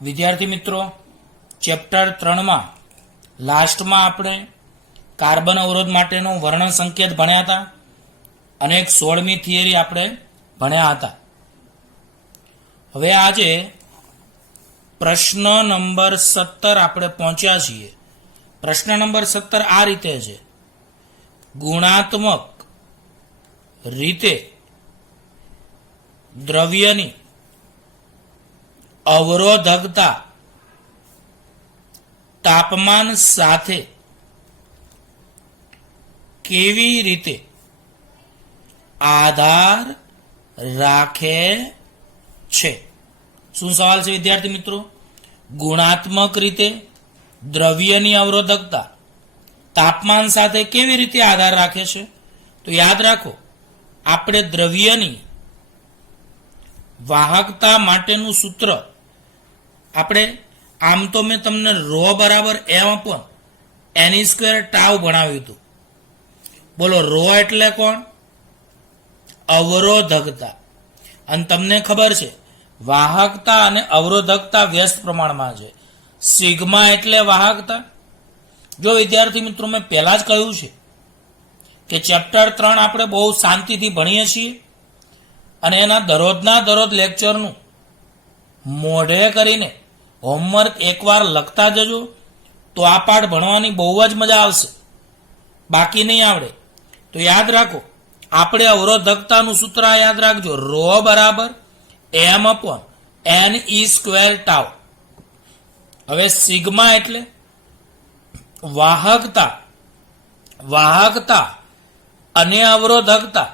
વિદ્યાર્થી મિત્રો, ચેપ્ટર 3 માં લાસ્ટમાં આપણે કાર્બન અવરોધ માટેનો વર્ણન સંકેત ભણ્યા હતા અને એક 16મી થિયરી આપણે ભણ્યા હતા. હવે આજે પ્રશ્ન નંબર 17 આપણે પહોંચ્યા છીએ. પ્રશ્ન નંબર 17 આ રીતે છે: ગુણાત્મક રીતે દ્રવ્યની અવરોધકતા તાપમાન સાથે કેવી રીતે આધાર રાખે છે? શું સવાલ છે વિદ્યાર્થી મિત્રો? ગુણાત્મક રીતે દ્રવ્યની અવરોધકતા તાપમાન સાથે કેવી રીતે આધાર રાખે છે? તો યાદ રાખો, આપણે દ્રવ્યની વાહકતા માટેનું સૂત્ર આપણે આમ તો મેં તમને રો બરાબર m/n² ટાઉ ભણાવ્યું હતું. બોલો, રો એટલે કોણ? અવરોધકતા. અને તમને ખબર છે વાહકતા અને અવરોધકતા વ્યસ્ત પ્રમાણમાં છે. સિગ્મા એટલે વાહકતા. જો વિદ્યાર્થી મિત્રો, મેં પહેલા જ કહ્યું છે કે ચેપ્ટર 3 આપણે બહુ શાંતિથી ભણીએ છીએ અને એના દરરોજ લેક્ચરનું મોઢે કરીને હોમવર્ક એકવાર લખતા જજો તો આ પાઠ ભણવાની બહુ જ મજા આવશે. બાકી નહીં આવડે. તો યાદ રાખો, આપણે અવરોધકતાનું સૂત્ર યાદ રાખજો, રો બરાબર m/n² ટાઉ. હવે સિગ્મા એટલે વાહકતા અને અવરોધકતા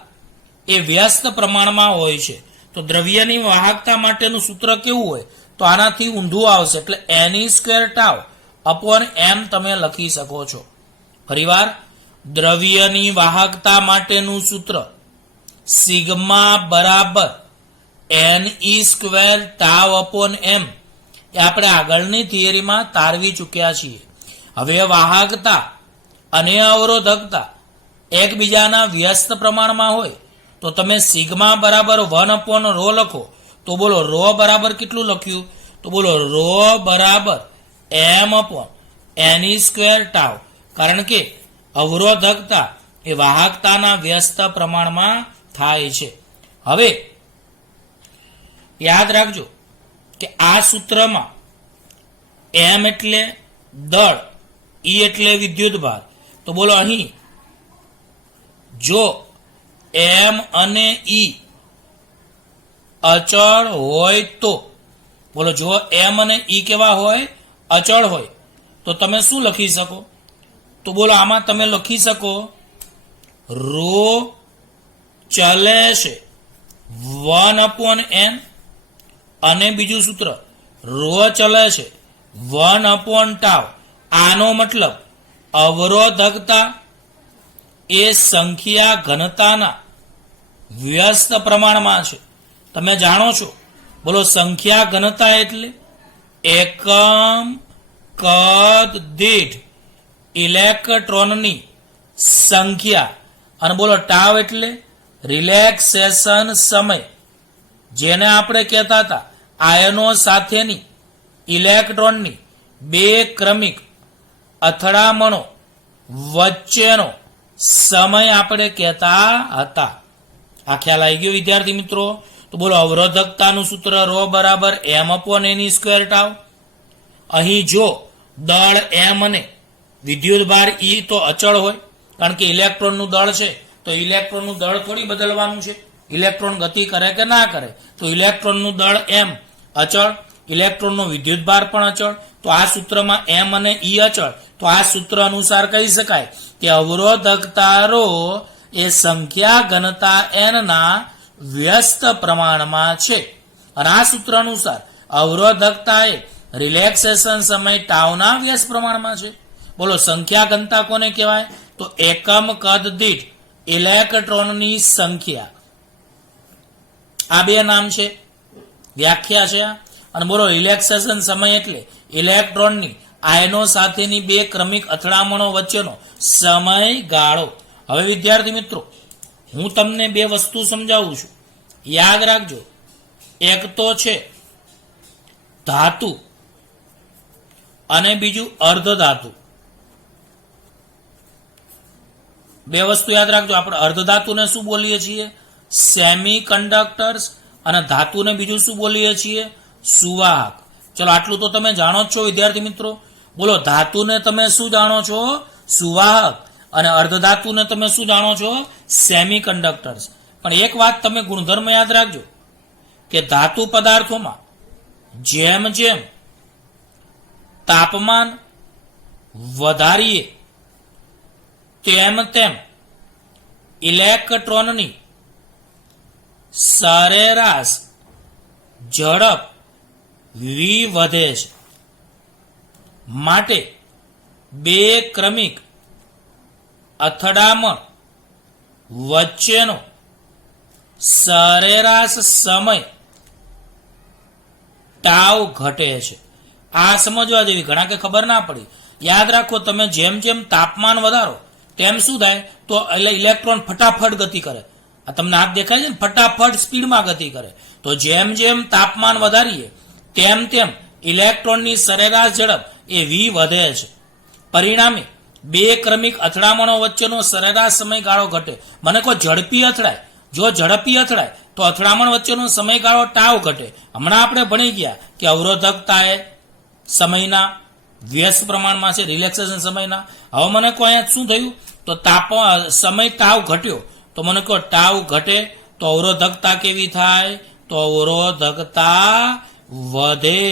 એ વ્યસ્ત પ્રમાણમાં હોય છે. તો દ્રવ્યની વાહકતા માટેનું સૂત્ર કેવું હોય? તો આનાથી ઊંધું આવશે, એટલે n² ટાઉ અપોન m તમે લખી શકો છો. ફરીવાર, દ્રવ્યની વાહકતા માટેનું સૂત્ર સિગ્મા બરાબર n² ટાઉ અપોન m એ આપણે આગળની થિયરીમાં તારવી ચૂક્યા છીએ. હવે વાહકતા અને અવરોધકતા એકબીજાના વ્યસ્ત પ્રમાણમાં હોય તો તમે સિગ્મા બરાબર 1/ρ લખો. તો બોલો, રો બરાબર કેટલું લખ્યું? તો બોલો, રો બરાબર m/n² ટાઉ. કારણ કે અવરોધકતા એ વાહકતાના વ્યસ્ત પ્રમાણમાં થાય છે. હવે યાદ રાખજો કે આ સૂત્રમાં m એટલે દળ, E એટલે વિદ્યુતભાર. તો બોલો, અહીં જો m અને E અચળ હોય તો, બોલો, જો m અને E કેવા હોય? અચળ હોય. તો તમે શું લખી શકો? તો બોલો, આમાં તમે લખી શકો રો ચલે છે 1/n અને બીજું સૂત્ર રો ચલે છે 1/ટાઉ. આનો મતલબ અવરોધકતા એ સંખ્યા ઘનતાના વ્યસ્ત પ્રમાણમાં છે. તમે જાણો છો. બોલો, સંખ્યા ઘનતા એટલે એકમ કદ દીઠ ઇલેક્ટ્રોનની સંખ્યા. અને બોલો, ટાવ એટલે રિલેક્સેશન સમય, જેને આપણે કહેતા હતા આયનો સાથેની ઇલેક્ટ્રોનની બે ક્રમિક અથડામણો વચ્ચેનો સમય આપણે કહેતા હતા. આ ખ્યાલ આવી ગયો વિદ્યાર્થી મિત્રો? તો બોલો, અવરોધકતાનું સૂત્ર રો બરાબર m/n² ટાઉ. અહીં જો દળ m અને વિદ્યુતભાર E તો અચળ હોય, કારણ કે ઇલેક્ટ્રોનનું દળ છે તો ઇલેક્ટ્રોનનું દળ થોડી બદલવાનું છે. ઇલેક્ટ્રોન ગતિ કરે કે ના કરે, તો ઇલેક્ટ્રોનનું દળ m અચળ, ઇલેક્ટ્રોનનો વિદ્યુતભાર પણ અચળ. તો આ સૂત્રમાં m અને E અચળ. તો આ સૂત્ર અનુસાર કહી શકાય કે અવરોધકતા રો એ સંખ્યા ઘનતા n ના વ્યસ્ત પ્રમાણમાં છે. અને આ સૂત્ર અનુસાર અવરોધકતા એ રિલેક્સેશન સમય ટાઉના વ્યસ્ત પ્રમાણમાં છે. બોલો, સંખ્યા ઘનતા કોને કહેવાય? તો એકમ કદ દીઠ ઇલેક્ટ્રોનની સંખ્યા. આ બે નામ છે, વ્યાખ્યા છે. અને બોલો, રિલેક્સેશન સમય એટલે ઇલેક્ટ્રોનની આયનો સાથેની બે ક્રમિક અથડામણો વચ્ચેનો સમયગાળો. હવે વિદ્યાર્થી મિત્રો, હું તમને બે વસ્તુ સમજાવું છું, યાદ રાખજો. એક તો છે ધાતુ અને બીજું અર્ધ ધાતુ. બે વસ્તુ યાદ રાખજો. આપણે અર્ધ ધાતુને શું બોલીએ છીએ? Semi conductors. અને ધાતુને બીજું શું બોલીએ છીએ? સુવાહક. ચલો આટલું તો તમે જાણો જ છો વિદ્યાર્થી મિત્રો. બોલો, ધાતુને તમે શું જાણો છો? સુવાહક. અને અર્ધ ધાતુને તમે શું જાણો છો? Semi conductors. પણ એક વાત તમે ગુણધર્મ યાદ રાખજો કે ધાતુ પદાર્થોમાં જેમ જેમ તાપમાન વધારીએ તેમ તેમ ઇલેક્ટ્રોનની સરેરાશ ઝડપ v વધે છે. માટે બે ક્રમિક અથડામણ વચ્ચેનો સરેરાશ સમય ટાવ ઘટે છે. આ સમજવા જેવી, ઘણા કે ખબર ના પડી. યાદ રાખો, તમે જેમ જેમ તાપમાન વધારો તેમ શું થાય? તો ઇલેક્ટ્રોન ફટાફટ ગતિ કરે. આ તમને હાથ દેખાય છે ને, ફટાફટ સ્પીડમાં ગતિ કરે. તો જેમ જેમ તાપમાન વધારીએ તેમ તેમ ઇલેક્ટ્રોનની સરેરાશ ઝડપ એ v વધે છે. પરિણામે બે ક્રમિક અથડામણો વચ્ચેનો સરેરાશ સમયગાળો ઘટે. મને કોઈ ઝડપી અથડાય, જો ઝડપી અથડાય તો અથડામણ વચ્ચેનો સમયગાળો ટાવ ઘટે. હમણાં આપણે ભણી ગયા કે અવરોધકતા એ સમયના વ્યસ્ત પ્રમાણમાં છે, રિલેક્સેશન સમયના. હવે મને કહો અહીંયા શું થયું? તો સમય ટાવ ઘટ્યો. તો મને કહો ટાવ ઘટે તો અવરોધકતા કેવી થાય? તો અવરોધકતા વધે.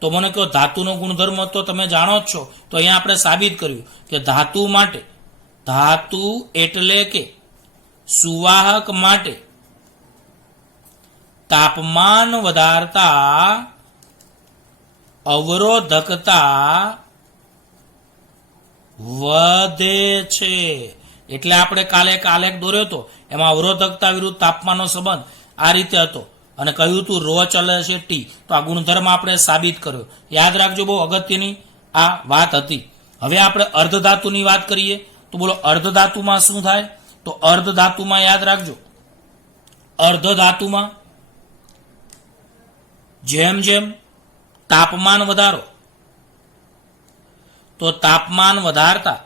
તો મને કહો ધાતુનો ગુણધર્મ તો તમે જાણો જ છો. તો અહીંયા આપણે સાબિત કર્યું કે ધાતુ માટે, ધાતુ એટલે કે સુવાહક માટે તાપમાન વધારતા અવરોધકતા વધે છે. એટલે આપણે કાલે એક આલેખ દોર્યો હતો, એમાં અવરોધકતા વિરુદ્ધ તાપમાનનો સંબંધ આ રીતે હતો અને કહ્યું હતું રો ચલે છે ટી. તો આ ગુણધર્મ આપણે સાબિત કર્યો. યાદ રાખજો, બહુ અગત્યની આ વાત હતી. હવે આપણે અર્ધ ધાતુની વાત કરીએ. તો બોલો, અર્ધ ધાતુમાં શું થાય? તો અર્ધ ધાતુમાં યાદ રાખજો, અર્ધ ધાતુમાં જેમ જેમ તાપમાન વધારો તો તાપમાન વધારતા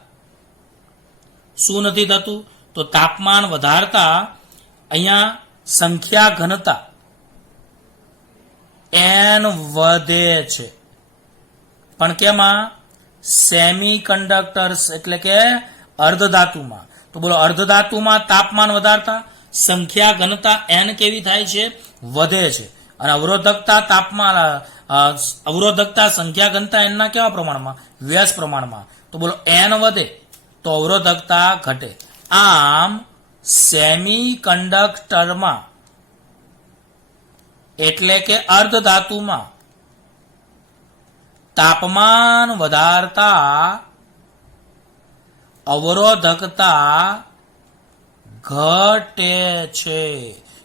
શું નથી થતું? તો તાપમાન વધારતા અહીંયા સંખ્યા ઘનતા n વધે છે. પણ કેમાં? સેમી કંડક્ટર્સ એટલે કે અર્ધ ધાતુમાં. તો બોલો, અર્ધ ધાતુમાં તાપમાન વધારતા સંખ્યા ઘનતા n કેવી થાય છે? વધે છે. અને અવરોધકતા તાપમાન અવરોધકતા સંખ્યા ઘનતા n ના કેવા પ્રમાણમાં? વ્યસ્ત પ્રમાણમાં. તો બોલો, n વધે તો અવરોધકતા ઘટે. આમ સેમી કંડક્ટરમાં એટલે કે અર્ધ ધાતુમાં તાપમાન વધારતા અવરોધકતા ઘટે છે.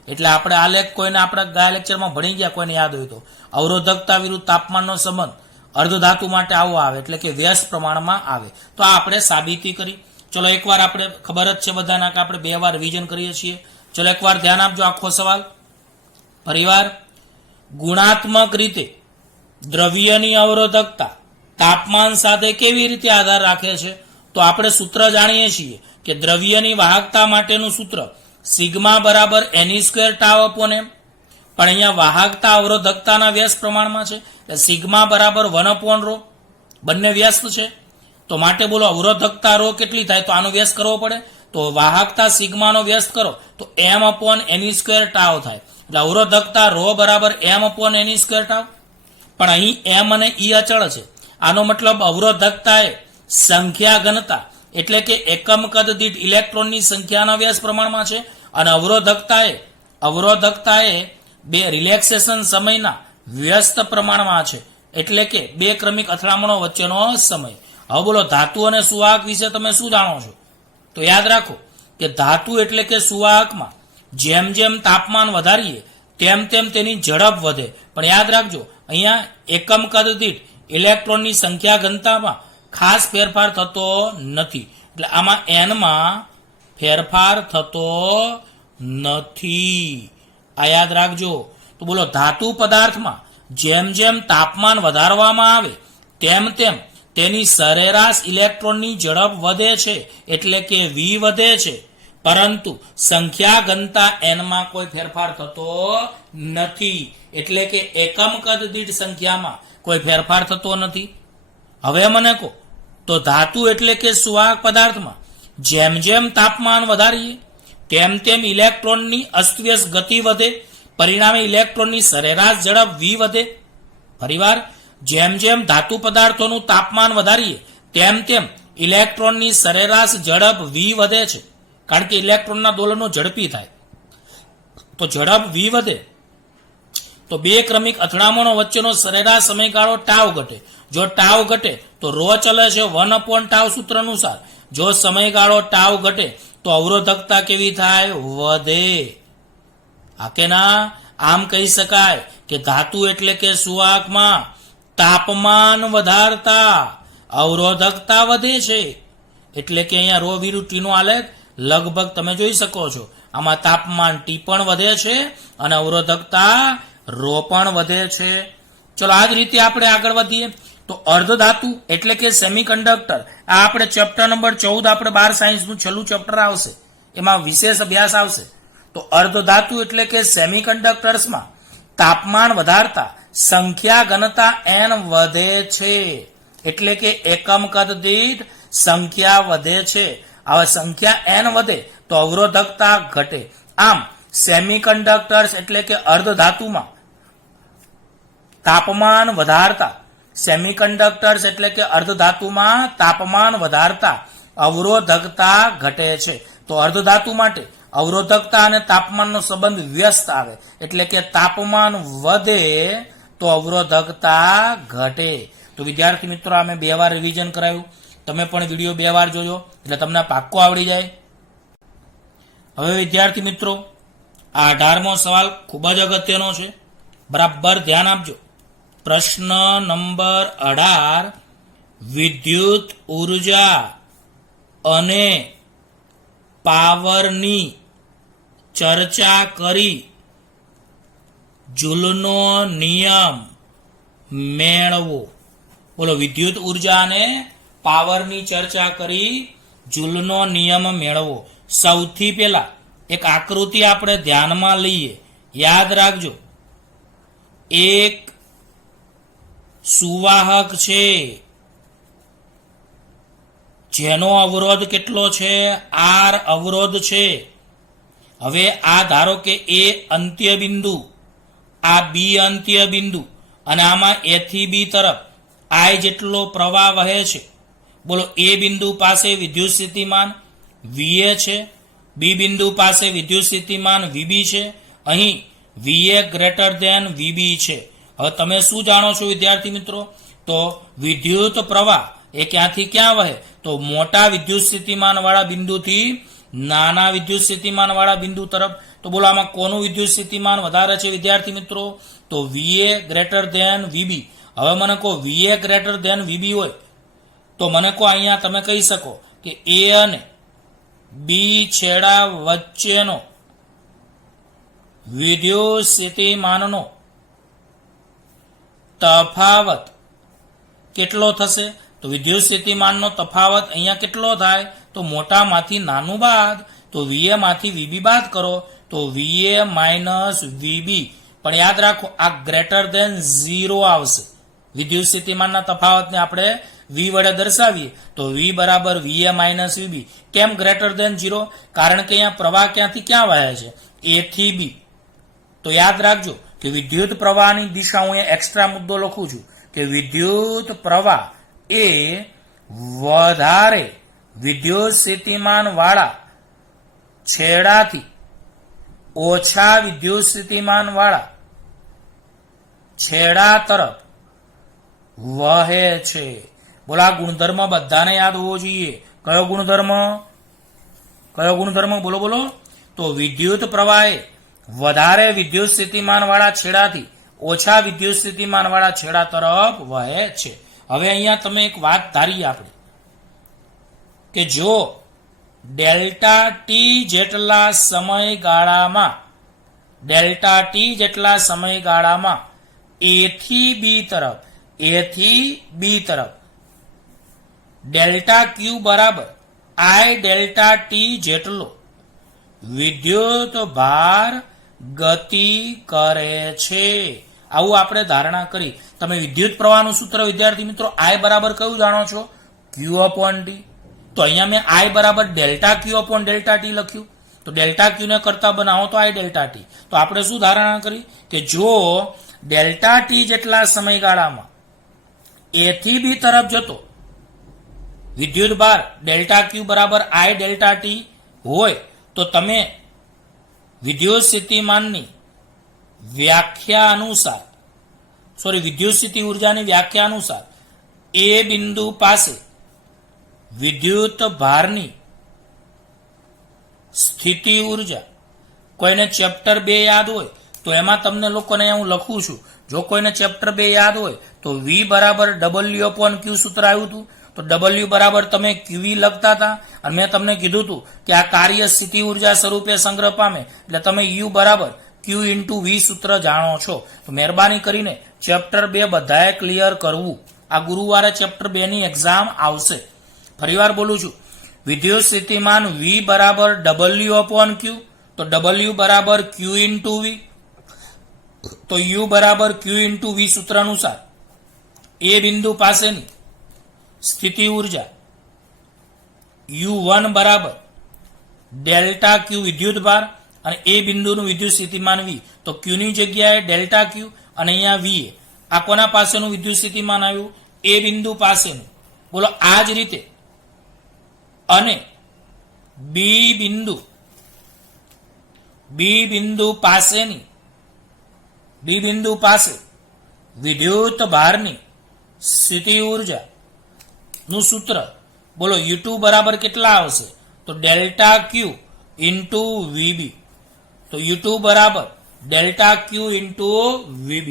એટલે આપણે આલેખ કોઈને આપણા ગયા લેક્ચરમાં ભણી ગયા, કોઈને યાદ હોય તો, અવરોધકતા વિરુદ્ધ તાપમાનનો સંબંધ અર્ધ ધાતુ માટે આવો આવે, એટલે કે વ્યસ્ત પ્રમાણમાં આવે. તો આ આપણે સાબિતી કરી. ચલો એકવાર આપણે ખબર જ છે બધાના કે આપણે 2 વાર રિવિઝન કરીએ છીએ. ચલો એકવાર ધ્યાન આપજો આખો સવાલ ફરીવાર. ગુણાત્મક રીતે દ્રવ્યની અવરોધકતા તાપમાન સાથે કેવી રીતે આધાર રાખે છે? તો આપણે સૂત્ર જાણીએ છીએ કે દ્રવ્યની વાહકતા માટેનું સૂત્ર સિગ્મા બરાબર n² ટાવ અપોન m. પણ અહીંયા વાહકતા અવરોધકતાના વ્યસ્ત પ્રમાણમાં છે એટલે સિગ્મા બરાબર 1/ρ. બંને વ્યસ્ત છે તો માટે બોલો અવરોધકતા ρ કેટલી થાય? તો આનો વ્યસ્ત કરવો પડે. તો વાહકતા સિગ્માનો વ્યસ્ત કરો તો m/n² ટાવ થાય. એટલે અવરોધકતા ρ બરાબર m/n² ટાવ. પણ અહીં m અને e અચળ છે. આનો મતલબ અવરોધકતા એ સંખ્યા ઘનતા એટલે કે એકમ કદ દીઠ ઇલેક્ટ્રોનની સંખ્યાના વ્યસ્ત પ્રમાણમાં છે. અને અવરોધકતા એ બે રિલેક્સેશન સમયના વ્યસ્ત પ્રમાણમાં છે, એટલે કે બે ક્રમિક અથડામણો વચ્ચેનો સમય. હવે બોલો ધાતુ અને સુવાહક વિશે તમે શું જાણો છો? તો યાદ રાખો કે ધાતુ એટલે કે સુવાહકમાં જેમ જેમ તાપમાન વધારીએ તેમ તેમ તેની ઝડપ વધે. પણ યાદ રાખજો અહીંયા એકમ કદ દીઠ ઇલેક્ટ્રોનની સંખ્યા ઘનતામાં ખાસ ફેરફાર થતો નથી. એટલે આમાં એનમાં ફેરફાર થતો નથી. આ યાદ રાખજો. તો બોલો ધાતુ પદાર્થમાં જેમ જેમ તાપમાન વધારવામાં આવે તેમ તેમ તેની સરેરાશ ઇલેક્ટ્રોનની ઝડપ વધે છે, એટલે કે v વધે છે, પરંતુ સંખ્યા ઘનતા n માં કોઈ ફેરફાર થતો નથી, એટલે કે એકમ કદ દીઠ સંખ્યામાં કોઈ ફેરફાર થતો નથી. હવે મને કહો તો ધાતુ એટલે કે સુવાહક પદાર્થમાં જેમ જેમ તાપમાન વધારીએ તેમ તેમ ઇલેક્ટ્રોનની અસ્તવ્યસ્ત ગતિ વધે, પરિણામે ઇલેક્ટ્રોનની સરેરાશ ઝડપ v વધે. ફરીવાર, જેમ જેમ ધાતુ પદાર્થોનું તાપમાન વધારીએ તેમ તેમ ઇલેક્ટ્રોનની સરેરાશ ઝડપ v વધે છે, કારણ કે ઇલેક્ટ્રોનના દોલનો ઝડપી થાય. તો ઝડપ v વધે તો બે ક્રમિક અથડામણો વચ્ચેનો સરેરાશ સમયગાળો ટાવ ઘટે. જો ટાવ ઘટે તો રો ચલે છે 1/τ સૂત્ર અનુસાર. જો સમયગાળો ટાવ ઘટે તો અવરોધકતા કેવી થાય? વધે. આ કે ના? આમ કહી શકાય કે ધાતુ એટલે કે સુવાહકમાં તાપમાન વધારતા અવરોધકતા વધે છે, એટલે કે અહીંયા રો વિરુદ્ધ ટી નો આલેખ લગભગ તમે જોઈ શકો છો. આમાં તાપમાન ટી પણ વધે છે અને અવરોધકતા રો પણ વધે છે. ચલો આ જ રીતે આપણે આગળ વધીએ તો અર્ધધાતુ એટલે કે સેમિકન્ડક્ટર, આ આપણે ચેપ્ટર નંબર 14 આપણે 12 સાયન્સનું છેલ્લું ચેપ્ટર આવશે, એમાં વિશેષ અભ્યાસ આવશે. તો અર્ધધાતુ એટલે કે સેમિકન્ડક્ટર્સમાં તાપમાન વધારતા સંખ્યા ઘનતા n વધે છે, એટલે કે એકમ કદ દીઠ સંખ્યા વધે છે. હવે સંખ્યા n વધે તો અવરોધકતા ઘટે. આમ સેમિકન્ડક્ટર્સ એટલે કે અર્ધધાતુમાં તાપમાન વધારતા સેમિકન્ડક્ટર્સ એટલે કે અર્ધધાતુમાં તાપમાન વધારતા અવરોધકતા ઘટે છે. તો અર્ધધાતુ માટે અવરોધકતા અને તાપમાનનો સંબંધ વ્યસ્ત આવે, એટલે કે તાપમાન વધે તો અવરોધકતા ઘટે. તો વિદ્યાર્થી મિત્રો, અમે 2 વાર રિવિઝન કરાયું, તમે પણ વિડીયો 2 વાર જોજો એટલે તમને પાક્કો આવડી જાય. હવે વિદ્યાર્થી મિત્રો, આ 18મો સવાલ ખૂબ જ અગત્યનો છે, બરાબર ધ્યાન આપજો. પ્રશ્ન નંબર 18, વિદ્યુત ઉર્જા અને પાવરની ચર્ચા કરી જૂલનો નિયમ મેળવો. બોલો, વિદ્યુત ઉર્જા અને પાવરની ચર્ચા કરી જૂલનો નિયમ મેળવો. સૌથી પહેલા એક આકૃતિ આપણે ધ્યાનમાં લઈએ. યાદ રાખજો, એક સુવાહક છે જેનો અવરોધ કેટલો છે? R અવરોધ છે. હવે આ ધારો કે A અંત્ય બિંદુ, આ B અંત્ય બિંદુ, અને આમાં A થી B તરફ I જેટલો પ્રવાહ વહે છે. બોલો, A બિંદુ પાસે વિદ્યુત સ્થિતિમાન VA છે, B બિંદુ પાસે વિદ્યુત સ્થિતિમાન VB છે, અહીં VA ગ્રેટર ધેન VB છે. હવે તમે શું જાણો છો વિદ્યાર્થી મિત્રો? તો વિદ્યુત પ્રવાહ એ ક્યાંથી ક્યાં વહે? તો મોટા વિદ્યુત સ્થિતિમાન વાળા બિંદુથી નાના વિદ્યુત સ્થિતિમાન વાળા બિંદુ તરફ. તો બોલો, આમાં કોનું વિદ્યુત સ્થિતિમાન વધારે છે વિદ્યાર્થી મિત્રો? તો VA ગ્રેટર ધેન VB. હવે મને કહો VA ગ્રેટર ધેન VB હોય તો મને કહો અહીંયા તમે કહી શકો કે A અને B છેડા વચ્ચેનો વિદ્યુત સ્થિતિમાનનો તફાવત કેટલો થશે? તો વિદ્યુત સ્થિતિમાનનો તફાવત અહીંયા કેટલો થાય? તો મોટામાંથી નાનું બાદ, તો VA માંથી VB બાદ કરો તો VA માઇનસ VB. પણ યાદ રાખો, આ ગ્રેટર ધેન 0 આવશે. વિદ્યુત સ્થિતિમાનના તફાવતને આપણે V વડે દર્શાવીએ તો V બરાબર VA માઇનસ VB. કેમ ગ્રેટર ધેન 0? કારણ કે અહીંયા પ્રવાહ ક્યાંથી ક્યાં વહે છે? A થી B. તો યાદ રાખજો કે વિદ્યુત પ્રવાહની દિશા, હું એક્સ્ટ્રા મુદ્દો લખું છું કે વિદ્યુત પ્રવાહ એ વધારે વિદ્યુત સ્થિતિમાન વાળા છેડાથી ઓછા વિદ્યુત સ્થિતિમાન વાળા છેડા તરફ વહે છે. બોલો, આ ગુણધર્મ બધાને યાદ હોવો જોઈએ. કયો ગુણધર્મ? કયો ગુણધર્મ? બોલો બોલો. તો વિદ્યુત પ્રવાહ એ વધારે વિદ્યુત સ્થિતિમાન વાળા છેડાથી ઓછા વિદ્યુત સ્થિતિમાન વાળા છેડા તરફ વહે છે. હવે અહીંયા તમે એક વાત ધારીએ આપણે કે જો ડેલ્ટા ટી જેટલા સમયગાળામાં A થી B તરફ ડેલ્ટા ક્યુ બરાબર આઈ ડેલ્ટા ટી જેટલો વિદ્યુત ભાર ગતિ કરે છે. આવું આપણે ધારણા કરી. તમે વિદ્યુત પ્રવાહનું સૂત્ર વિદ્યાર્થી મિત્રો આઈ બરાબર કયું જાણો છો? ક્યુ અપોન ટી. તો અહીંયા મેં આઈ બરાબર ડેલ્ટા ક્યુ અપોન ડેલ્ટા ટી લખ્યું. તો ડેલ્ટા ક્યુ ને કરતા બનાવો તો આઈ ડેલ્ટા ટી. તો આપણે શું ધારણા કરી કે જો ડેલ્ટા ટી જેટલા સમયગાળામાં એ થી બી તરફ જતો વિદ્યુત ભાર ડેલ્ટા ક્યુ બરાબર આઈ ડેલ્ટા ટી હોય તો તમે વિદ્યુત સ્થિતિમાનની વ્યાખ્યા અનુસાર વિદ્યુત સ્થિતિ ઉર્જાની વ્યાખ્યા અનુસાર એ બિંદુ પાસે વિદ્યુત ભારની સ્થિતિ ઉર્જા, કોઈને ચેપ્ટર 2 યાદ હોય તો એમાં તમને લોકોને હું લખું છું. જો કોઈને ચેપ્ટર 2 યાદ હોય તો V બરાબર W અપોન ક્યુ સૂત્ર આવ્યું હતું. તો W બરાબર તમે QV લખતા હતા અને મેં તમને કીધું હતું કે આ કાર્ય સ્થિતિ ઉર્જા સ્વરૂપે સંગ્રહ પામે એટલે તમે U બરાબર Q ઇન્ટુ V સૂત્ર જાણો છો. તો મહેરબાની કરીને ચેપ્ટર 2 બધાએ ક્લિયર કરવું. આ ગુરુવારે ચેપ્ટર 2 ની એક્ઝામ આવશે. ફરીવાર બોલું છું, વિદ્યુત સ્થિતિમાન V બરાબર W અપોન Q, તો W બરાબર Q ઇન્ટુ V, તો U બરાબર Q ઇન્ટુ V સૂત્ર અનુસાર એ બિંદુ પાસેની સ્થિતિ ઉર્જા U1 બરાબર ડેલ્ટા Q વિદ્યુત ભાર અને એ બિંદુનું વિદ્યુત સ્થિતિમાન V, તો Q ની જગ્યાએ ડેલ્ટા Q અને અહીંયા V. આ કોના પાસેનું વિદ્યુત સ્થિતિમાન આવ્યું? એ બિંદુ પાસેનું. બોલો આ જ રીતે અને બી બિંદુ પાસે વિદ્યુત ભારની સ્થિતિ ઉર્જા નું સૂત્ર બોલો U2 બરાબર કેટલા આવશે? તો ડેલ્ટા Q ઇન્ટુ VB. તો U2 બરાબર ડેલ્ટા Q ઇન્ટુ VB.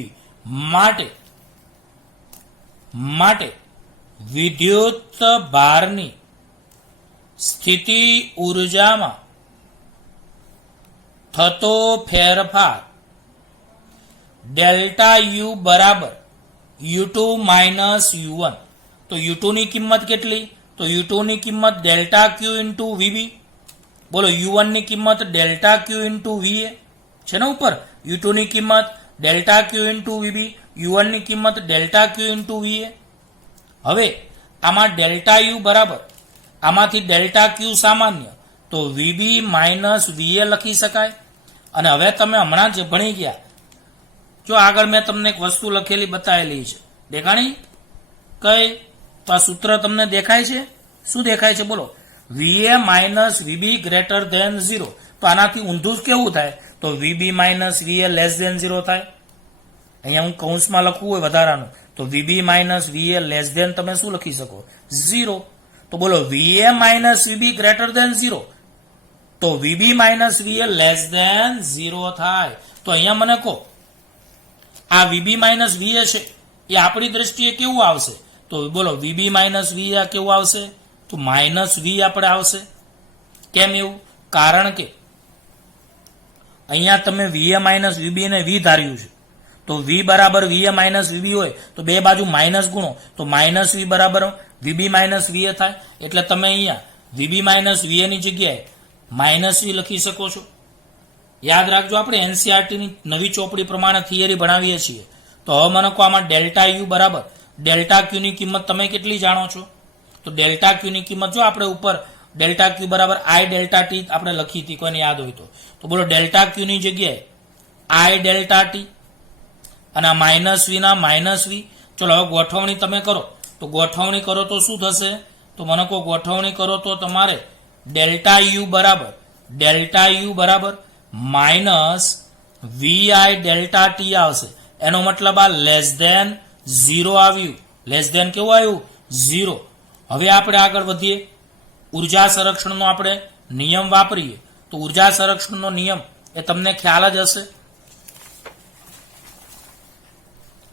માટે વિદ્યુત ભારની સ્થિતિ ઉર્જામાં થતો ફેરફાર ડેલ્ટા U બરાબર U2 માઇનસ U1. તો U2 ની કિંમત કેટલી? તો U2 ની કિંમત ડેલ્ટા Q ઇન્ટુ VB. બોલો U1 ની કિંમત ડેલ્ટા Q ઇન્ટુ VA છે ને ઉપર. U2 ની કિંમત delta Q into VB, U1 ની કિંમત ડેલ્ટા Q ઇન્ટુ VA. હવે આમાં ડેલ્ટા U બરાબર આમાંથી ડેલ્ટા Q સામાન્ય, તો VB માઇનસ VA લખી શકાય. અને હવે તમે હમણાં જ ભણી ગયા, જો આગળ મેં તમને એક વસ્તુ લખેલી બતાવેલી છે, દેખાણી કઈ? તો આ સૂત્ર તમને દેખાય છે? શું દેખાય છે બોલો? VA minus VB greater than 0. તો આનાથી ઊંધું કેવું થાય? તો VB minus VA less than 0 થાય. અહીંયા હું કૌંસમાં લખવું હોય વધારાનું, તો VB minus VA less than તમે શું લખી શકો? 0. તો બોલો VA minus VB greater than 0, તો VB minus VA less than 0 થાય. તો અહીંયા મને કહો આ VB માઇનસ VA છે એ આપણી દ્રષ્ટિએ કેવું આવશે? તો બોલો VB માઇનસ VA કેવું આવશે? તો માઇનસ V આપણે આવશે. કેમ એવું? કારણ કે અહીંયા તમે VA માઇનસ VB ને V ધાર્યું છે. તો V બરાબર VA માઇનસ VB હોય તો બે બાજુ માઇનસ ગુણો તો માઇનસ V બરાબર VB માઇનસ VA થાય. એટલે તમે અહીંયા VB માઇનસ VA ની જગ્યાએ માઇનસ V લખી શકો છો. યાદ રાખજો, આપણે NCERT ની નવી ચોપડી પ્રમાણે થિયરી ભણાવીએ છીએ. તો હવે મને કહો આમાં ડેલ્ટા U બરાબર ડેલ્ટા Q ની કિંમત તમે કેટલી જાણો છો? તો ડેલ્ટા Q ની કિંમત જો આપણે ઉપર ડેલ્ટા Q બરાબર I ડેલ્ટા T આપણે લખી હતી, કોઈને યાદ હોય તો બોલો ડેલ્ટા Q ની જગ્યાએ I ડેલ્ટા T અને આ માઇનસ V ના માઇનસ V. ચલો હવે ગોઠવણી તમે કરો, તો ગોઠવણી કરો તો શું થશે? તો મને કહો ગોઠવણી કરો તો તમારે ડેલ્ટા U બરાબર માઇનસ VI ડેલ્ટા T આવશે. એનો મતલબ આ લેસ ધેન 0 આવ્યું. લેસ ધેન કેવું આવ્યું? 0. હવે આપણે આગળ વધીએ, ઉર્જા સંરક્ષણનો આપણે નિયમ વાપરીએ. તો ઉર્જા સંરક્ષણનો નિયમ એ તમને ખ્યાલ જ હશે,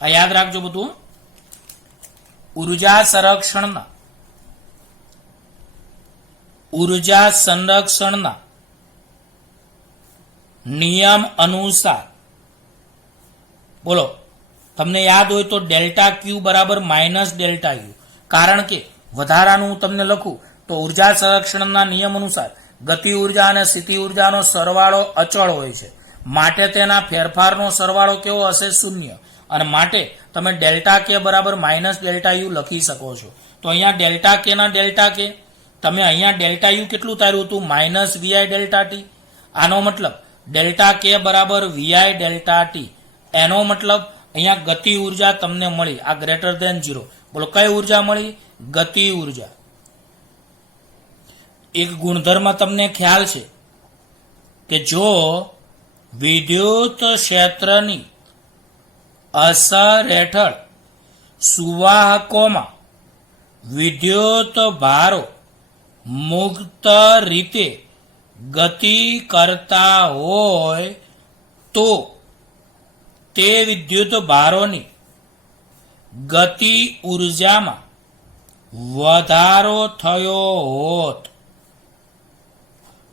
આ યાદ રાખજો બધું. ઉર્જા સંરક્ષણના નિયમ અનુસાર બોલો તમને યાદ હોય તો ડેલ્ટા Q બરાબર માઇનસ ડેલ્ટા U. કારણ કે વધારાનું હું તમને લખું તો ઉર્જા સંરક્ષણના નિયમ અનુસાર ગતિ ઉર્જા અને સ્થિતિ ઉર્જાનો સરવાળો અચળ હોય છે, માટે તેના ફેરફારનો સરવાળો કેવો હશે? શૂન્ય. અને માટે તમે ડેલ્ટા કે બરાબર માઇનસ ડેલ્ટા યુ લખી શકો છો. તો અહીંયા ડેલ્ટા કે ના ડેલ્ટા કે તમે અહીંયા ડેલ્ટા યુ કેટલું તાર્યું હતું? Minus Vi delta T. આનો મતલબ ડેલ્ટા કે બરાબર વીઆઈ ડેલ્ટા ટી. એનો મતલબ અહીંયા ગતિ ઉર્જા તમને મળી, આ ગ્રેટર ધેન 0. બોલો કઈ ઉર્જા મળી? ગતિ ઉર્જા. એક ગુણધર્મ તમને ખ્યાલ છે કે જો વિદ્યુત ક્ષેત્રની અસર હેઠળ સુવાહકોમાં વિદ્યુત ભારો મુક્ત રીતે ગતિ કરતા હોય તો તે વિદ્યુત ભારોની ગતિ ઉર્જામાં વધારો થયો હોત.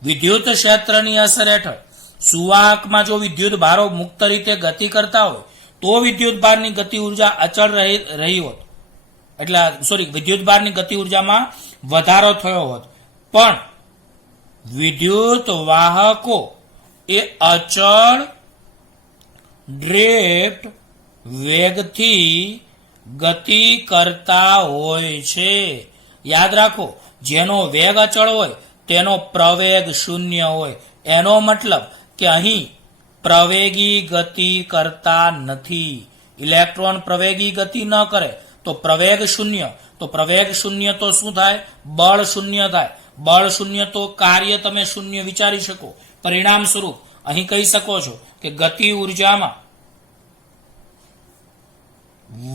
વિદ્યુત ક્ષેત્રની અસર હેઠળ સુવાહકમાં જો વિદ્યુત ભારો મુક્ત રીતે ગતિ કરતા હોય તો વિદ્યુત ભારની ગતિ ઉર્જા અચળ રહી હોત, એટલે વિદ્યુત ભારની ગતિ ઉર્જામાં વધારો થયો હોત. પણ વિદ્યુત વાહકો એ અચળ ડ્રિફ્ટ વેગથી ગતિ કરતા હોય છે. યાદ રાખો, જેનો વેગ અચળ હોય તેનો પ્રવેગ શૂન્ય હોય. એનો મતલબ કે અહીં પ્રવેગી ગતિ કરતા નથી. ઇલેક્ટ્રોન પ્રવેગી ગતિ ન કરે તો પ્રવેગ શૂન્ય. તો પ્રવેગ શૂન્ય તો શું થાય? બળ શૂન્ય થાય. બળ શૂન્ય તો કાર્ય તમે શૂન્ય વિચારી શકો. પરિણામ સ્વરૂપ અહીં કહી શકો છો કે ગતિ ઉર્જામાં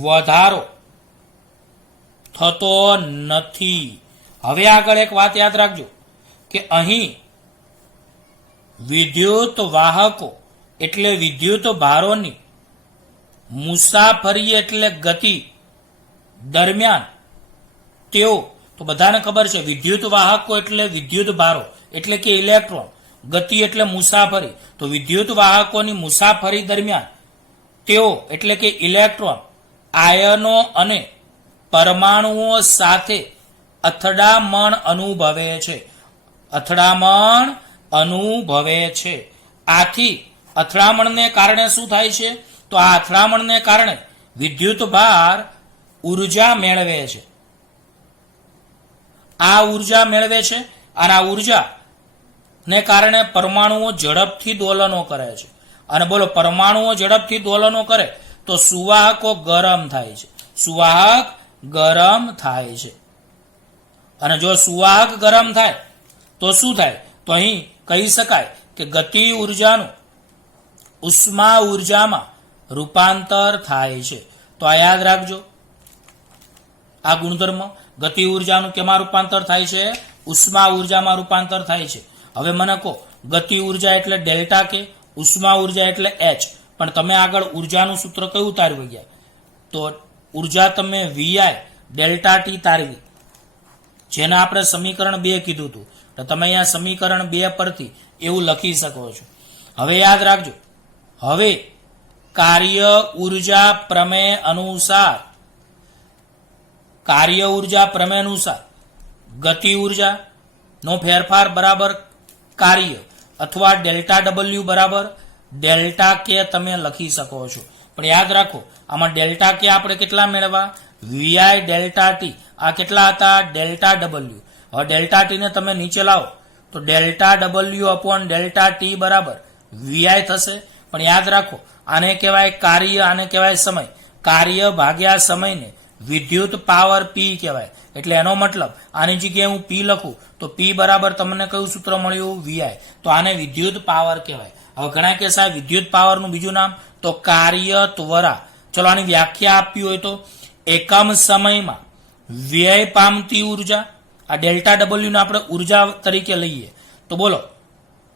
વધારો થતો નથી. હવે આગળ એક વાત યાદ રાખજો કે અહીં વિદ્યુત વાહકો એટલે વિદ્યુત ભારોની મુસાફરી એટલે ગતિ દરમિયાન તેઓ, તો બધાને ખબર છે વિદ્યુત વાહકો એટલે વિદ્યુત ભારો એટલે કે ઇલેક્ટ્રોન, ગતિ એટલે મુસાફરી. તો વિદ્યુત વાહકોની મુસાફરી દરમિયાન તેઓ એટલે કે ઇલેક્ટ્રોન આયનો અને પરમાણુઓ સાથે અથડામણ અનુભવે છે. અથડામણ અનુભવે છે. આથી અથડામણને કારણે શું થાય છે? તો આ અથડામણને કારણે વિદ્યુત ભાર ઉર્જા મેળવે છે. આ ઉર્જા મેળવે છે અને આ ઉર્જા ને કારણે પરમાણુઓ ઝડપથી દોલનો કરે છે. અને બોલો, પરમાણુઓ ઝડપથી દોલનો કરે તો સુવાહકો ગરમ થાય છે. સુવાહક ગરમ થાય છે. અને જો સુવાહક ગરમ થાય તો શું થાય? તો અહીં કહી શકાય કે ગતિ ઉર્જાનું ઉષ્મા ઉર્જામાં રૂપાંતર થાય છે. તો આ યાદ રાખજો, આ ગુણધર્મ ગતિ ઉર્જાનું કેમાં રૂપાંતર થાય છે? ઉષ્મા ઉર્જામાં રૂપાંતર થાય છે. હવે મને કહો, ગતિ ઉર્જા એટલે ડેલ્ટા કે, ઉષ્મા ઉર્જા એટલે એચ. પણ તમે આગળ ઉર્જાનું સૂત્ર કયું તારવી ગયા? તો ઉર્જા તમે વીઆઈ ડેલ્ટા ટી તારવી, જેને આપણે સમીકરણ 2 કીધું હતું. તો તમે અહીંયા સમીકરણ 2 પરથી એવું લખી શકો છો. હવે યાદ રાખજો, હવે કાર્ય ઉર્જા પ્રમેય અનુસાર ગતિ ઉર્જા નો ફેરફાર બરાબર કાર્ય અથવા ડેલ્ટા ડબલ્યુ બરાબર ડેલ્ટા કે તમે લખી શકો છો. પણ યાદ રાખો, આમાં ડેલ્ટા કે આપણે કેટલા મેળવવા? Vi delta T. આ કેટલા હતા? Delta W. હવે ડેલ્ટા ટી ને તમે નીચે લાવો તો delta W upon delta T બરાબર વીઆઈ થશે. પણ યાદ રાખો, આને કહેવાય કાર્ય, આને કહેવાય સમય. કાર્ય ભાગ્યા સમયને વિદ્યુત પાવર પી કહેવાય. એટલે એનો મતલબ આની જગ્યાએ હું પી લખું તો પી બરાબર તમને કયું સૂત્ર મળ્યું? વીઆઈ. તો આને વિદ્યુત પાવર કહેવાય. હવે ઘણા કે સાહેબ વિદ્યુત પાવરનું બીજું નામ તો કાર્ય ત્વરા. ચલો આની વ્યાખ્યા આપવી હોય તો એકમ સમયમાં વ્યય પામતી ઉર્જા, આ ડેલ્ટા ડબલ્યુ ને આપણે ઉર્જા તરીકે લઈએ તો બોલો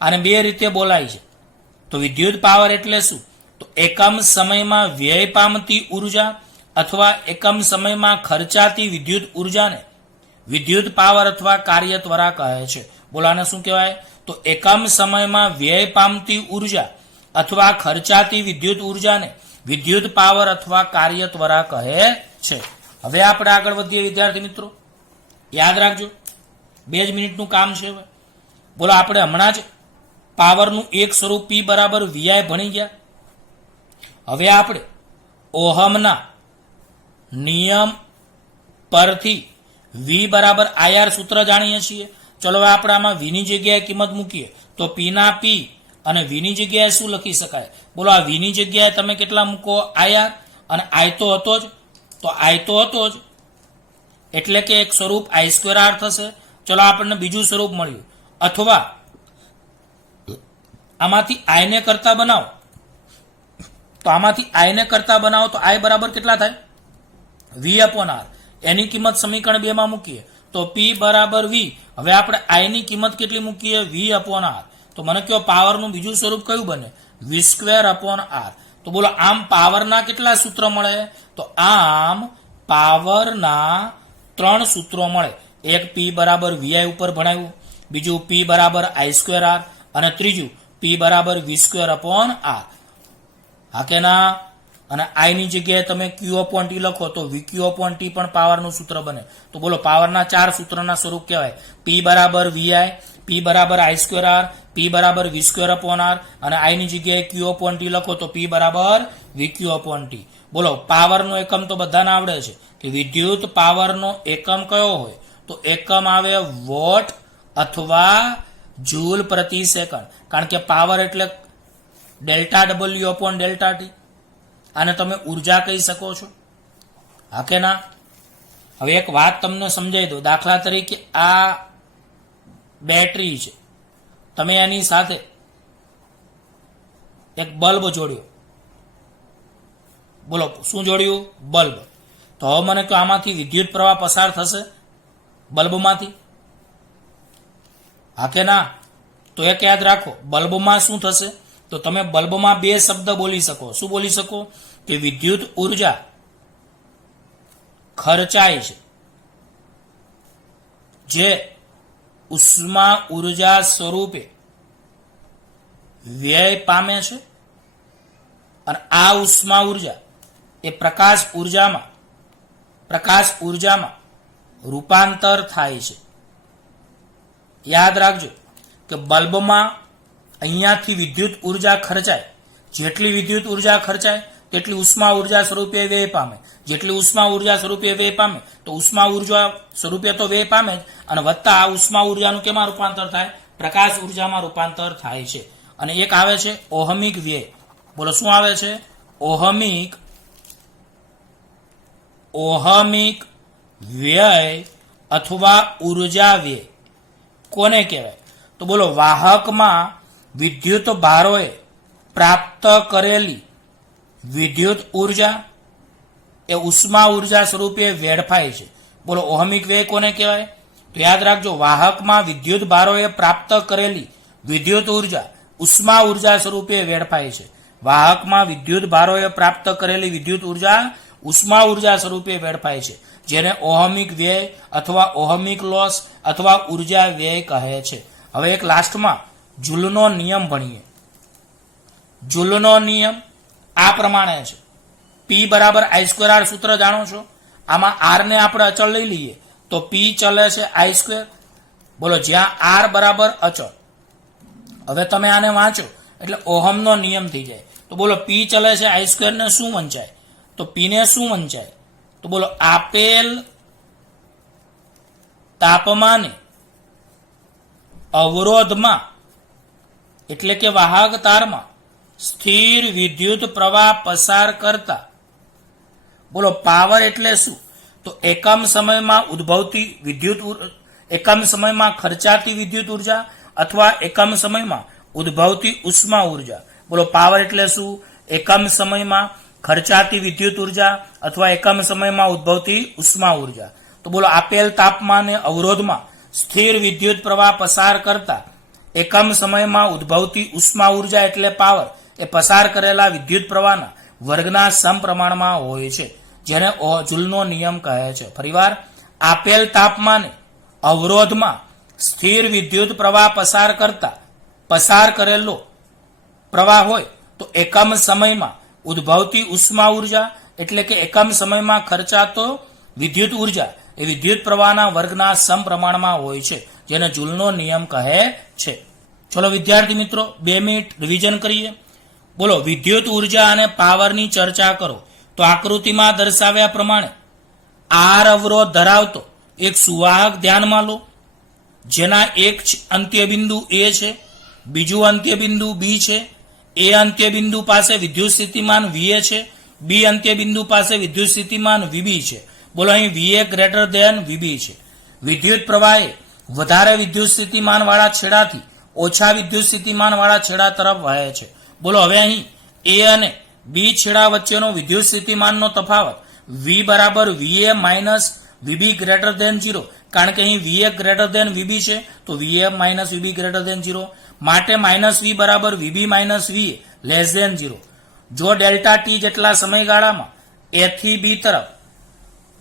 આને 2 રીતે બોલાય છે. તો વિદ્યુત પાવર એટલે શું? તો એકમ સમયમાં વ્યય પામતી ઉર્જા અથવા એકમ સમયમાં ખર્ચાતી વિદ્યુત ઉર્જાને વિદ્યુત પાવર અથવા કાર્ય ત્વરા કહે છે. બોલો આને શું કહેવાય? તો એકમ સમયમાં વ્યય પામતી ઉર્જા અથવા ખર્ચાતી વિદ્યુત ઉર્જાને વિદ્યુત પાવર અથવા કાર્ય ત્વરા કહે છે. હવે આપણે આગળ વધીએ વિદ્યાર્થી મિત્રો. યાદ રાખજો, 2 જ મિનિટનું કામ છે. હવે બોલો, આપણે હમણાં જ પાવરનું એક સ્વરૂપ P બરાબર VI ભણી ગયા. હવે આપણે ઓહમના નિયમ પરથી V બરાબર IR સૂત્ર જાણીએ છીએ. ચલો હવે આપણે આમાં V ની જગ્યાએ કિંમત મૂકીએ તો P ના P અને V ની જગ્યાએ શું લખી શકાય? બોલો, આ V ની જગ્યાએ તમે કેટલા મૂકો? IR, અને I તો હતો જ, તો I તો હતો જ, એટલે કે એક સ્વરૂપ I²R થશે. ચલો આપણને બીજું સ્વરૂપ મળ્યું. અથવા આમાંથી I ને કરતા બનાવો, તો આમાંથી I ને કરતા બનાવો તો I બરાબર કેટલા થાય? V/R. એની કિંમત સમીકરણ 2 માં મૂકીએ તો P બરાબર V. હવે આપણે I ની કિંમત કેટલી મૂકીએ? V/R. તો મને કહો પાવરનું બીજું સ્વરૂપ કયું બને? V²/R. તો બોલો, આમ પાવરના કેટલા સૂત્ર મળે? તો આમ પાવરના 3 સૂત્રો મળે. એક P બરાબર VI ઉપર ભણાવ્યું, બીજું P બરાબર I²R, અને ત્રીજું P બરાબર V²/R. હા કે ના? અને I ની જગ્યાએ તમે Q/T લખો તો VQ/T પણ પાવરનું સૂત્ર બને. તો બોલો, પાવરના 4 સૂત્રના સ્વરૂપ કહેવાય. P બરાબર VI, P બરાબર I²R, P બરાબર V²/R, અને I ની જગ્યાએ Q/T લખો તો P બરાબર VQ/T. બોલો, પાવરનો એકમ તો બધાને આવડે છે કે વિદ્યુત પાવરનો એકમ કયો હોય? તો એકમ આવે વોટ અથવા જૂલ પ્રતિ સેકન્ડ. કારણ કે પાવર એટલે ΔW/ΔT. આને તમે ઉર્જા કહી શકો છો. હા કે ના? હવે એક વાત તમને સમજાવી દો. દાખલા તરીકે આ બેટરી છે, તમે એની સાથે એક બલ્બ જોડ્યો. બોલો, શું જોડ્યું? બલ્બ. તો હવે મને કહો, આમાંથી વિદ્યુત પ્રવાહ પસાર થશે બલ્બમાંથી? હા કે ના? તો એક યાદ રાખો, બલ્બમાં શું થશે? તો તમે બલ્બમાં 2 શબ્દ બોલી શકો. શું બોલી શકો? કે વિદ્યુત ઉર્જા ખર્ચાય છે, જે ઉષ્મા ઉર્જા સ્વરૂપે વ્યય પામે છે, અને આ ઉષ્મા ઉર્જા એ પ્રકાશ ઉર્જામાં રૂપાંતર થાય છે. યાદ રાખજો કે બલ્બમાં અહીંયાથી વિદ્યુત ઉર્જા ખર્ચાય, જેટલી વિદ્યુત ઉર્જા ખર્ચાય તેટલી ઉષ્મા ઉર્જા સ્વરૂપે વ્યય પામે. જેટલી ઉષ્મા ઉર્જા સ્વરૂપે વ્યય પામે તો ઉષ્મા ઉર્જા સ્વરૂપે તો વ્યય પામે જ, અને વત્તા આ ઉષ્મા ઉર્જાનું કેમાં રૂપાંતર થાય? પ્રકાશ ઉર્જામાં રૂપાંતર થાય છે. અને એક આવે છે ઓહમિક વ્યય. બોલો, શું આવે છે? ઓહમિક વ્યય અથવા ઉર્જા વ્યય કોને કહેવાય? તો બોલો, વાહકમાં વિદ્યુત ભારોએ પ્રાપ્ત કરેલી વિદ્યુત ઉર્જા એ ઉષ્મા ઉર્જા સ્વરૂપે વેડફાય છે. બોલો, ઓહમિક વ્યય કોને કહેવાય? તો યાદ રાખજો, વાહકમાં વિદ્યુત ભારોએ પ્રાપ્ત કરેલી વિદ્યુત ઉર્જા ઉષ્મા ઉર્જા સ્વરૂપે વેડફાય છે. વાહકમાં વિદ્યુત ભારોએ પ્રાપ્ત કરેલી વિદ્યુત ઉર્જા ઉષ્મા ઉર્જા સ્વરૂપે વેડફાય છે, જેને ઓહમિક વ્યય અથવા ઓહમિક લોસ અથવા ઉર્જા વ્યય કહે છે. હવે એક લાસ્ટમાં જૂલનો નિયમ ભણીએ. જૂલનો નિયમ આ પ્રમાણે છે. P બરાબર I²R સૂત્ર જાણો છો. આમાં R ને આપણે અચળ લઈ લઈએ તો P ચલે છે I². બોલો, જ્યાં R બરાબર અચળ. હવે તમે આને વાંચો એટલે ઓહમનો નિયમ થઈ જાય. તો બોલો, P ચલે છે I² ને શું વંચાય? તો P ને શું વંચાય? તો બોલો, આપેલ તાપમાને અવરોધમાં એટલે કે વાહક તારમાં સ્થિર વિદ્યુત પ્રવાહ પસાર કરતા. બોલો, પાવર એટલે શું? તો એકમ સમયમાં ઉદ્ભવતી એકમ સમયમાં ખર્ચાતી વિદ્યુત ઉર્જા અથવા એકમ સમયમાં ઉદ્ભવતી ઉષ્મા ઉર્જા. બોલો, પાવર એટલે શું? એકમ સમયમાં ખર્ચાતી વિદ્યુત ઉર્જા અથવા એકમ સમયમાં ઉદ્ભવતી ઉષ્મા ઉર્જા. તો બોલો, આપેલ તાપમાને અવરોધમાં સ્થિર વિદ્યુત પ્રવાહ પસાર કરતા એકમ સમયમાં ઉદ્ભવતી ઉષ્મા ઉર્જા એટલે પાવર એ પસાર કરેલા વિદ્યુત પ્રવાહના વર્ગના સમપ્રમાણમાં હોય છે, જેને જૂલનો નિયમ કહે છે. ફરીવાર, આપેલ તાપમાને અવરોધમાં સ્થિર વિદ્યુત પ્રવાહ પસાર કરેલો પ્રવાહ હોય તો એકમ સમયમાં ઉદ્ભવતી ઉષ્મા ઉર્જા એટલે કે એકમ સમયમાં ખર્ચાતો વિદ્યુત ઉર્જા એ વિદ્યુત પ્રવાહના વર્ગના સમપ્રમાણમાં હોય છે, જેને જૂલનો નિયમ કહે છે. ચલો વિદ્યાર્થી મિત્રો 2 મિનિટ રિવિઝન કરીએ. બોલો, વિદ્યુત ઉર્જા અને પાવરની ચર્ચા કરો. તો આકૃતિમાં દર્શાવ્યા પ્રમાણે આર અવરોધ ધરાવતો એક સુવાહક ધ્યાનમાં લો, જેના એક અંત્યબિંદુ એ છે, બીજું અંત્યબિંદુ બી છે. એ અંત્યબિંદુ પાસે વિદ્યુત સ્થિતિમાન વીએ છે, બી અંત્યબિંદુ પાસે વિદ્યુત સ્થિતિમાન વીબી છે. બોલો, અહીં વીએ ગ્રેટર ધેન વીબી છે. વિદ્યુત પ્રવાહ એ વધારે વિદ્યુત સ્થિતિમાન વાળા છેડાથી ઓછા વિદ્યુત સ્થિતિમાન વાળા છેડા તરફ વહે છે. બોલો, હવે અહીં એ અને બી છેડા વચ્ચેનો વિદ્યુત સ્થિતિમાનનો તફાવત વી બરાબર વીએ માઇનસ વીબી ગ્રેટર ધેન 0, કારણ કે અહીં વીએ ગ્રેટર ધેન વીબી છે, તો VA minus VB greater than 0, માટે માઇનસ વી બરાબર VB minus V less than 0. જો ડેલ્ટા ટી જેટલા સમયગાળામાં એ થી બી તરફ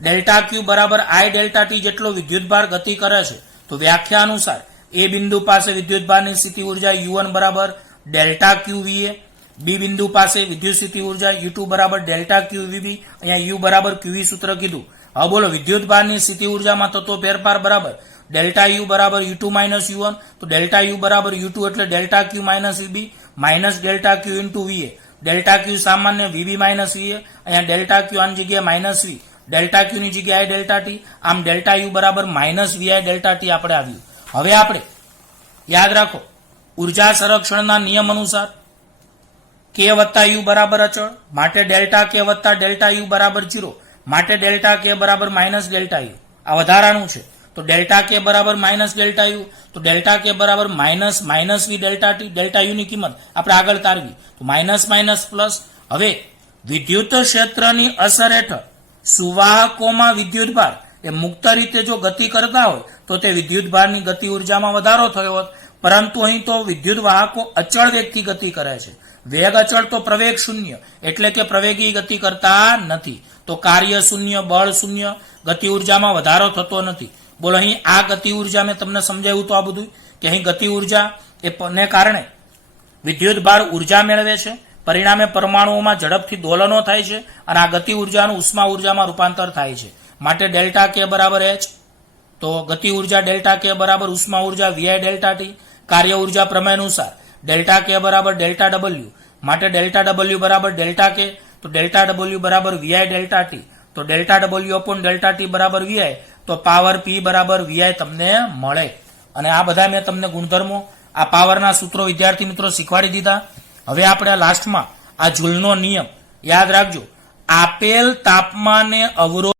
ડેલ્ટા ક્યુ બરાબર આઈ ડેલ્ટા ટી જેટલો વિદ્યુતભાર ગતિ કરે છે, તો વ્યાખ્યા અનુસાર એ બિંદુ પાસે વિદ્યુતભારની સ્થિતિ ઉર્જા U1 બરાબર ડેલ્ટા ક્યુ વીએ, બી બિંદુ પાસે વિદ્યુત સ્થિતિ ઉર્જા U2 બરાબર ડેલ્ટા ક્યુ વીબી, અહીંયા U બરાબર QV સૂત્ર કીધું. હવે બોલો, વિદ્યુતભારની સ્થિતિ ઉર્જામાં થતો ફેરફાર બરાબર ડેલ્ટા U બરાબર U2 માઇનસ U1, તો ડેલ્ટા U બરાબર U2 એટલે delta Q minus VB minus delta Q into VA. Delta Q સામાન્ય વીબી માઇનસ વીએ, અહીંયા ડેલ્ટા ક્યુ આની જગ્યાએ માઇનસ વી, ડેલ્ટા ક્યુ ની જગ્યાએ ડેલ્ટા ટી, આમ ડેલ્ટા યુ બરાબર માઇનસ વીઆઈ ડેલ્ટા ટી આપણે આવ્યું. હવે આપણે યાદ રાખો, ઉર્જા સંરક્ષણના નિયમ અનુસાર કે વત્તા યુ બરાબર અચળ, માટે ડેલ્ટા કે વત્તા ડેલ્ટા યુ બરાબર 0, માટે ડેલ્ટા કે બરાબર માઇનસ ડેલ્ટા યુ. આ વધારાનું છે, તો ડેલ્ટા કે બરાબર માઇનસ ડેલ્ટા યુ, તો ડેલ્ટા કે બરાબર minus minus V delta T. Delta U ની કિંમત આપણે આગળ તારવી, તો માઇનસ માઇનસ પ્લસ. હવે વિદ્યુત ક્ષેત્રની અસર હેઠળ સુવાહકોમાં વિદ્યુતભાર એ મુક્ત રીતે જો ગતિ કરતા હોય તો તે વિદ્યુતભારની ગતિ ઉર્જામાં વધારો થયો હોત, પરંતુ અહીં તો વિદ્યુત વાહકો અચળ વેગથી ગતિ કરે છે. વેગ અચળ તો પ્રવેગ શૂન્ય, એટલે કે પ્રવેગી ગતિ કરતા નથી, તો કાર્ય શૂન્ય, બળ શૂન્ય, ગતિ ઉર્જામાં વધારો થતો નથી. બોલો, અહીં આ ગતિ ઉર્જા મેં તમને સમજાવ્યું તો આ બધું, કે અહીં ગતિ ઉર્જા ને કારણે વિદ્યુતભાર ઉર્જા મેળવે છે, પરિણામે પરમાણુઓમાં ઝડપથી દોલનો થાય છે, અને આ ગતિ ઉર્જાનું ઉષ્મા ઉર્જામાં રૂપાંતર થાય છે. માટે ડેલ્ટા કે બરાબર એચ, તો ગતિ ઉર્જા ડેલ્ટા કે બરાબર ઉષ્મા ઉર્જા વીઆઈ ડેલ્ટા ટી. કાર્ય ઉર્જા પ્રમેય અનુસાર ડેલ્ટા કે બરાબર ડેલ્ટા ડબલ્યુ, માટે ડેલ્ટા ડબલ્યુ બરાબર ડેલ્ટા કે, તો ડેલ્ટા ડબલ્યુ બરાબર વીઆઈ ડેલ્ટા ટી, તો delta W upon delta T બરાબર વીઆઈ, તો પાવર પી બરાબર વીઆઈ તમને મળે. અને આ બધા મેં તમને ગુણધર્મો, આ પાવરના સૂત્રો વિદ્યાર્થી મિત્રો શીખવાડી દીધા. હવે આપણે લાસ્ટમાં આ જૂલનો નિયમ યાદ રાખજો. આપેલ તાપમાને અવરોધ